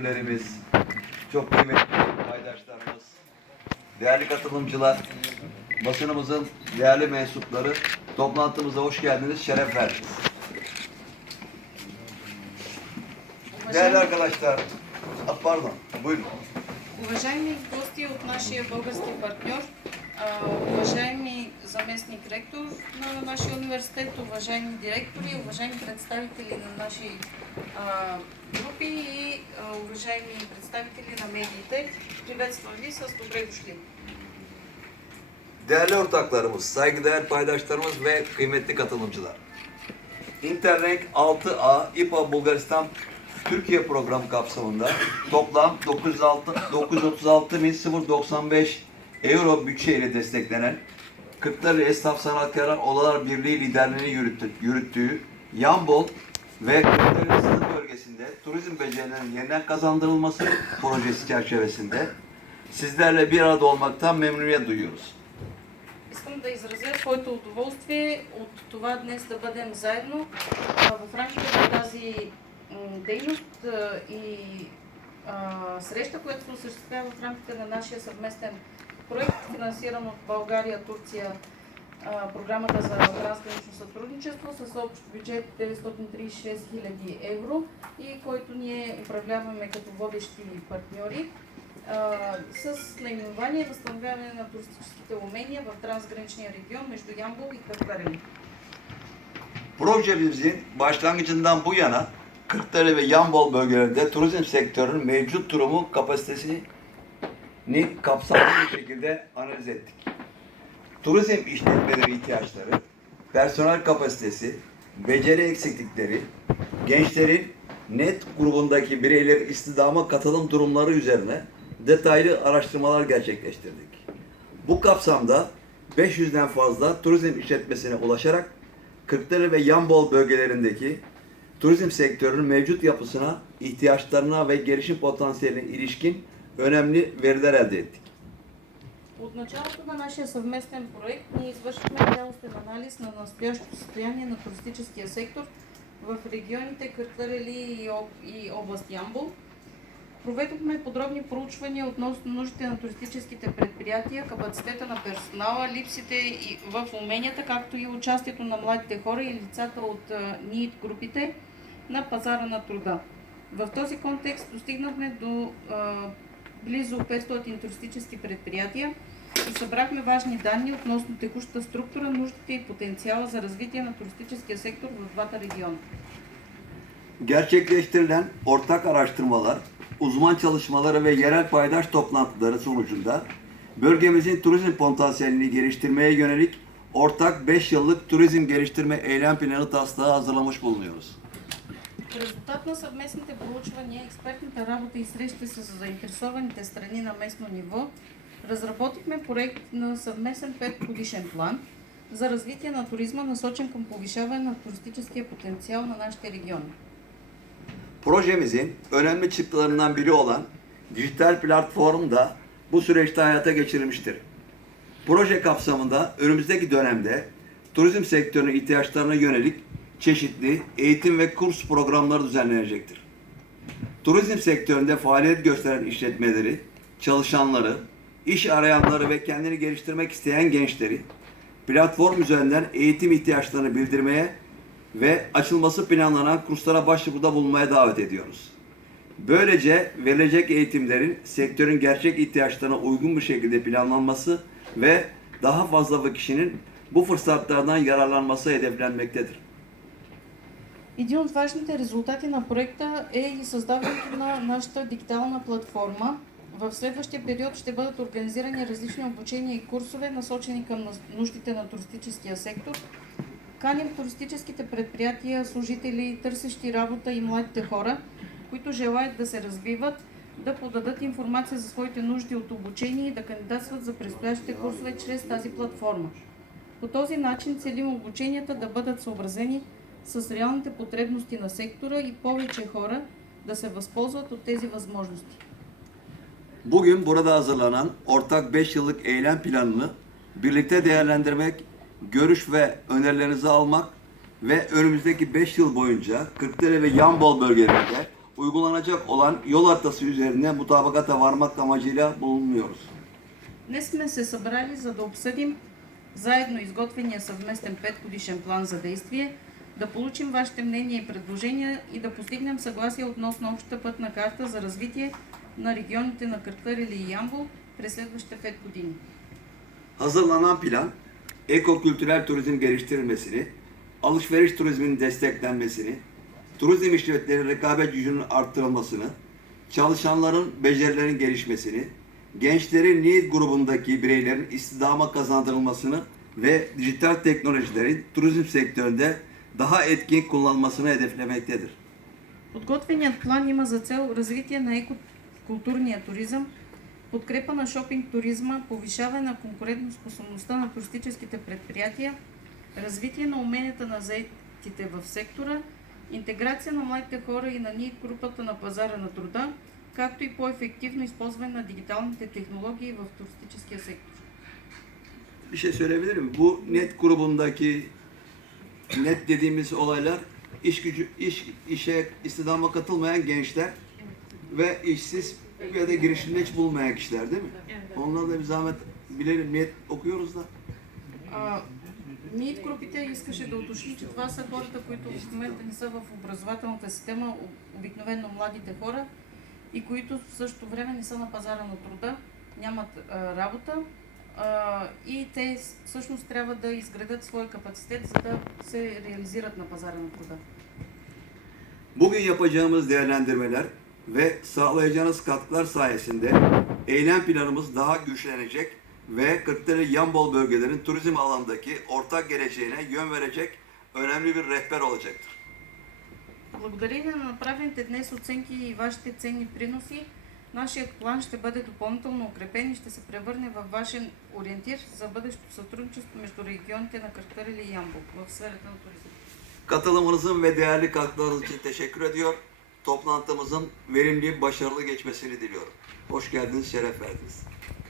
müdürlerimiz, çok kıymetli paydaşlarımız, değerli katılımcılar, basınımızın değerli mensupları, toplantımıza hoş geldiniz, şeref verdiniz. Değerli arkadaşlar, pardon, buyurun. Уважаеми гости от нашия български партньор, уважаеми заместник ректор на нашия университет, уважаеми директори, уважаеми представители на наши групи и уважаеми представители на медиите, приветствам ви с добре дошли. Değerli ortaklarımız, saygıdeğer paydaşlarımız ve kıymetli katılımcılar. Interreg 6A İPA Bulgaristan Türkiye programı kapsamında toplam 936.095 euro bütçeyle desteklenen Kırklareli Esnaf Sanatkarlar Odalar Birliği liderliğini yürüttüğü Yambol ve Kırklareli sınır bölgesinde turizm becerilerinin yeniden kazandırılması projesi çerçevesinde sizlerle bir arada olmaktan memnuniyet duyuyoruz. Искам да изразя своето удоволствие от това днес да бъдем заедно в рамките на тази дейност и среща, която се осъществява в рамките на нашия съвместен проект, финансиран от България, Турция, програмата за трансгранично сътрудничество с общ бюджет 936 000 евро и който ние управляваме като водещи партньори с наименование възстановяване на туристическите умения в трансграничния регион между Ямбол и Кırklareli. Projemizin başlangıcından bu yana Kırklareli ve Yambol bölgelerinde turizm sektörünün mevcut durumu kapasitesini kapsamlı bir şekilde analiz ettik. Turizm işletmeleri ihtiyaçları, personel kapasitesi, beceri eksiklikleri, gençlerin net grubundaki bireyler istihdama katılım durumları üzerine detaylı araştırmalar gerçekleştirdik. Bu kapsamda 500'den fazla turizm işletmesine ulaşarak Kırklareli ve Yambol bölgelerindeki turizm sektörünün mevcut yapısına, ihtiyaçlarına ve gelişim potansiyeline ilişkin önemli veriler elde ettik. От началото на нашия съвместен проект ние извършихме цялостен анализ на настоящото състояние на туристическия сектор в регионите Кırklareli и област Ямбол. Проведохме подробни проучвания относно нуждите на туристическите предприятия, капацитета на персонала, липсите и в уменията, както и участието на младите хора и лицата от НИИТ групите на пазара на труда. В този контекст достигнахме до близо 500 туристически предприятия и събрахме важни данни относно текущата структура, нуждите и потенциала за развитие на туристическия сектор в двата региона. Gerçekleştirilen ortak araştırmalar, uzman çalışmaları ve yerel paydaş toplantıları sonucunda bölgemizin turizm potansiyelini geliştirmeye yönelik ortak 5 yıllık turizm geliştirme eylem planı taslağı hazırlamış bulunuyoruz. В резултат на съвместните проучвания, експертната работа и срещи с заинтересованите страни на местно ниво, разработихме проект на съвместен 5-годишен план за развитие на туризма, насочен към повишаване на туристическия потенциал на нашите региони. Projemizin önemli çıktılarından biri olan dijital platform da bu süreçte hayata geçirilmiştir. Proje kapsamında önümüzdeki dönemde turizm sektörünün ihtiyaçlarına yönelik çeşitli eğitim ve kurs programları düzenlenecektir. Turizm sektöründe faaliyet gösteren işletmeleri, çalışanları, iş arayanları ve kendini geliştirmek isteyen gençleri platform üzerinden eğitim ihtiyaçlarını bildirmeye ve açılması planlanan kurslara başvuruda bulunmaya davet ediyoruz. Böylece verilecek eğitimlerin sektörün gerçek ihtiyaçlarına uygun bir şekilde planlanması ve daha fazla kişinin bu fırsatlardan yararlanması hedeflenmektedir. Един от важните резултати на проекта е и създаването на нашата дигитална платформа. В следващия период ще бъдат организирани различни обучения и курсове, насочени към нуждите на туристическия сектор. Каним туристическите предприятия, служители, търсещи работа и младите хора, които желаят да се развиват, да подадат информация за своите нужди от обучение и да кандидатстват за предстоящите курсове чрез тази платформа. По този начин целим обученията да бъдат съобразени с реалните потребности на сектора и повече хора да се възползват от тези възможности. Bugün burada hazırlanan ortak 5 yıllık eylem planını birlikte değerlendirmek, görüş ve önerilerinizi almak ve önümüzdeki 5 yıl boyunca Kırklareli ve Yambol bölgelerinde uygulanacak olan yol haritası üzerine mutabakata varmak amacıyla bulunmuyoruz. Днес сме се събрали за да обсъдим заедно изготвения съвместен 5-годишен план за действие, да получим вашите мнения и предложения и да постигнем съгласие относно общата пътна карта за развитие на регионите на Кırklareli и Ямбол през следващите 5 години. Hazırlanan plan, ekokültürel turizm geliştirilmesini, alışveriş turizminin desteklenmesini, turizm işletmelerinin rekabet gücünün arttırılmasını, çalışanların becerilerinin gelişmesini, gençlerin NEED grubundaki bireylerin istihdama kazandırılmasını ve dijital teknolojilerin turizm sektöründe daha etkin kullanılmasını hedeflemektedir. Подготвеният план има за цел развитие на екокултурния туризъм, подкрепа на шопинг туризма, повишаване на конкурентоспособността на туристическите предприятия, развитие на уменията на заетите в сектора, интеграция на младите хора и на НИИ групата на пазара на trуда, както и по-ефективно използване на дигиталните технологии в туристическия сектор. Bir şey söyleyebilir miyim? Bu NET grubundaki NET dediğimiz olaylar işe istihdama katılmayan gençler ve işsiz ya da girişimde hiç bulunmayan kişiler değil mi? Evet. Onlara da bir zahmet bilelim. NET okuyoruz da. НИИТ групите искаше да уточни, че това са хората, които в момента не са в образователната система, обикновено младите хора, и които в същото време не са на пазара на труда, нямат работа и те всъщност трябва да изградят свой капацитет, за да се реализират на пазара на труда. Bugün yapacağımız değerlendirmeler ve sağlayacağınız katkılar sayesinde eylem planımız daha güçlenecek ve Kırklareli Yambol bölgelerin turizm alanındaki ortak geleceğine yön verecek önemli bir rehber olacaktır. Благодарение на направените днес оценки и вашите ценни приноси, нашият план ще бъде допълнително укрепен и ще се превърне в важен ориентир за бъдещото сътрудничество между регионите на Кırklareli и Ямбол в сферата на туризма. Katılımınızın ve değerli katkılarınız için teşekkür ediyor. Toplantımızın verimli, başarılı geçmesini diliyorum. Hoş geldiniz, şeref verdiniz.